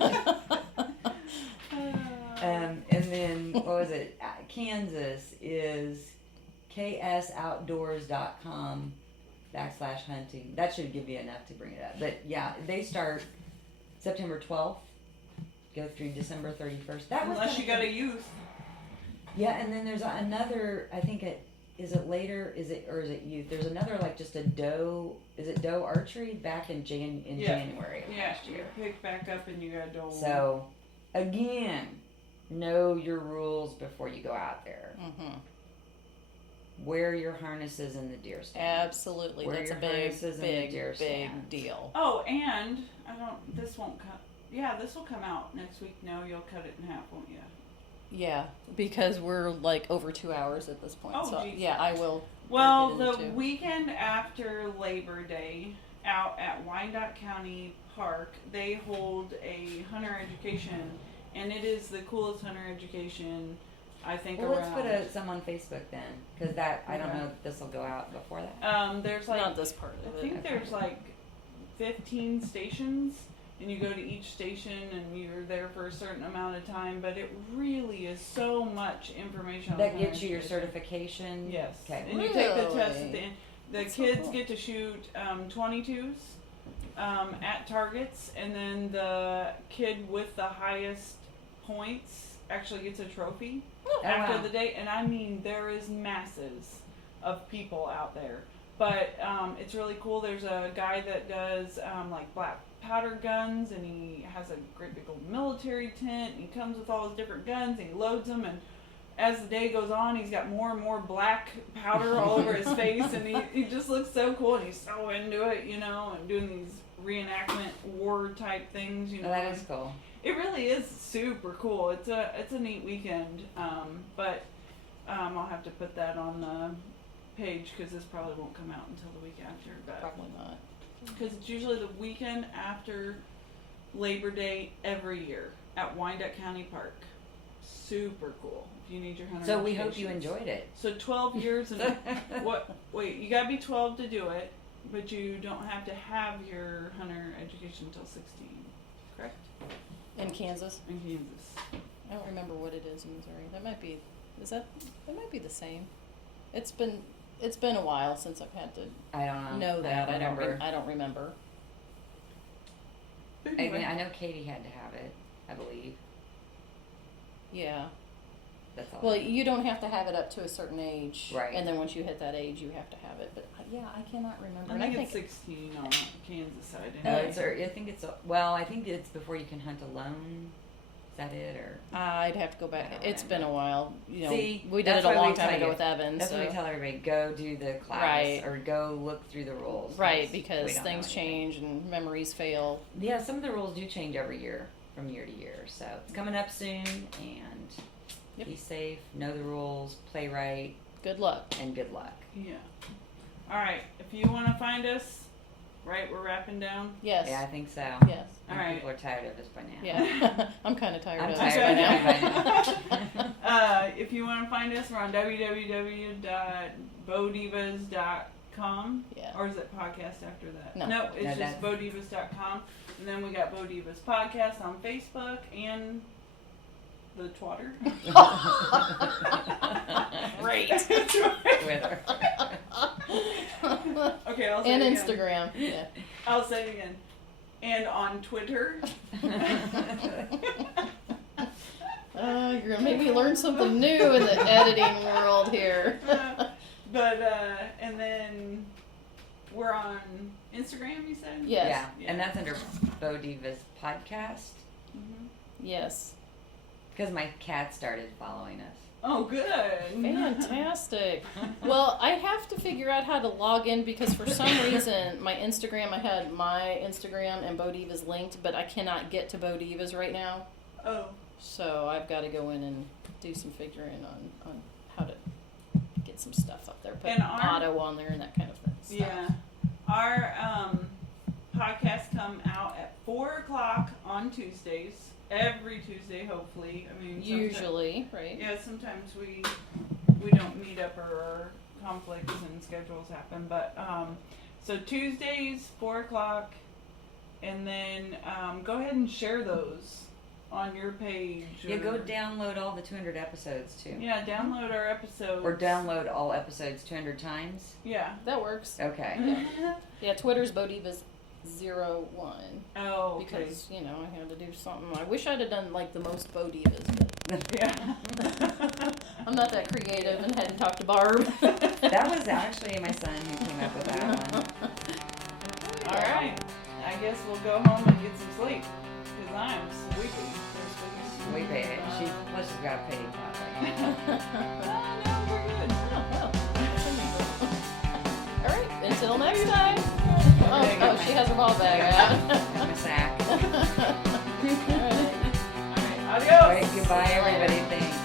And then, what was it? Kansas is ksoutdoors.com/hunting. That should give you enough to bring it up. But yeah, they start September 12th, go through December 31st. That was Unless you got a youth. Yeah, and then there's another, I think is it later, is it youth? There's another, like, just a doe, is it doe archery back in January of last year. You pick back up and you got to. So, again, know your rules before you go out there. Mm-hmm. wear your harnesses in the deer stand. Absolutely. Wear That's a your big, harnesses in the big, deer big stand. deal. Oh, and this won't come. Yeah, this will come out next week. No, you'll cut it in half, won't you? Yeah, because we're like over 2 hours at this point. Oh, so geez. yeah, I will. Well, break it the into. weekend after Labor Day, out at Wyandotte County Park, they hold a hunter education, and it is the coolest hunter education I think Well, let's around. put some on Facebook then, because I don't Okay. know if this will go out before that. There's like Not this part I of it. think there's like 15 stations, and you go to each station and you're there for a certain amount of time, but it really is so much information on That hunter gets you your education. certification. Yes. Okay. And you take the test Really? at the end. The That's so kids cool. get to shoot 22s at targets, and then the kid with the highest points actually gets a trophy after wow. the day. And I mean, there is masses of people out there. But it's really cool. There's a guy that does like black powder guns, and he has a great big old military tent, and he comes with all his different guns, and he loads them, and as the day goes on, he's got more and more black powder all over his face, and he just looks so cool, and he's so into it, you know, and doing these reenactment war type things, you know. Oh, that is cool. It really is super cool. It's a neat weekend, but I'll have to put that on the page because this probably won't come out until the week after. But Probably not. because it's usually the weekend after Labor Day every year at Wyandotte County Park. Super cool. If you need your hunter So we hope you education. enjoyed it. So 12 years and what? Wait, you gotta be 12 to do it, but you don't have to have your hunter education until 16, correct? In Kansas, In Kansas. I don't remember what it is in Missouri. That might be. That might be the same. It's been a while since I've had to I don't know that. I don't remember. I don't remember. But I, anyway, I know Katie had to have it, I believe. Yeah. That's all. Well, you don't have to have it up to a certain age, Right. And then once you hit that age, you have to have it. But yeah, I cannot remember. I And think it's 16 on the Kansas side. No, Anyway. I think it's well. I think it's before you can hunt alone. Is that it or? I'd have to go back. I don't It's been a while. You know, See, we did that's it a why we long time tell ago you. with Evan. That's so. what we tell everybody: go do the class Right. or go look through the rules. Right, we because don't know things anything. change and memories fail. Yeah, some of the rules do change every year, from year to year. So it's coming up soon, and Yep. be safe, know the rules, play right, Good luck. and good luck. Yeah. All right. If you want to find us, right, we're wrapping down. Yes. Yeah, I think so. Yes. And All right. people are tired of us by now. Yeah. I'm kind of tired I'm of tired it of right it now. by If you want to find us, we're on www.BowDivas.com. Yeah. Or is it podcast after that? No. it's No, just BowDivas.com. And then we got BowDivas Podcast on Facebook and the Twatter. Great. Twitter. Okay, I'll say And it again. Instagram. Yeah. I'll say it again. And on Twitter. You're gonna make me learn something new in the editing world here. And then we're on Instagram, you said? Yes. Yeah, and that's under BowDivas Podcast Mhm. Yes. because my cat started following us. Oh, good. Fantastic. Well, I have to figure out how to log in because for some reason my Instagram, I had my Instagram and BowDivas linked, but I cannot get to BowDivas right now. Oh. So I've got to go in and do some figuring on how to get some stuff up there, put And our- auto on there and that kind of thing. stuff. Yeah. Our podcasts come out at 4 o'clock on Tuesdays. Every Tuesday, hopefully. I mean, Usually, right? Yeah, sometimes we don't meet up or our conflicts and schedules happen. But so Tuesdays, 4 o'clock, and then go ahead and share those on your page. Yeah, go or- download all the 200 episodes too. Yeah, download our episodes. Or download all episodes 200 times. Yeah. That works. Okay. Yeah, Twitter's BowDivas01 Oh, okay. because I had to do something. I wish I'd have done like the most BowDivas, but Yeah. I'm not that creative and hadn't talked to Barb. That was actually my son who came up with that one. All right. I guess we'll go home and get some sleep because I am sleepy. We paid it. Plus she's got a pay probably. No, we're good. Oh, well. Until next time. Oh, she has her ball bag out. In a sack. All right. All right, adios. All right, goodbye, everybody. Thanks.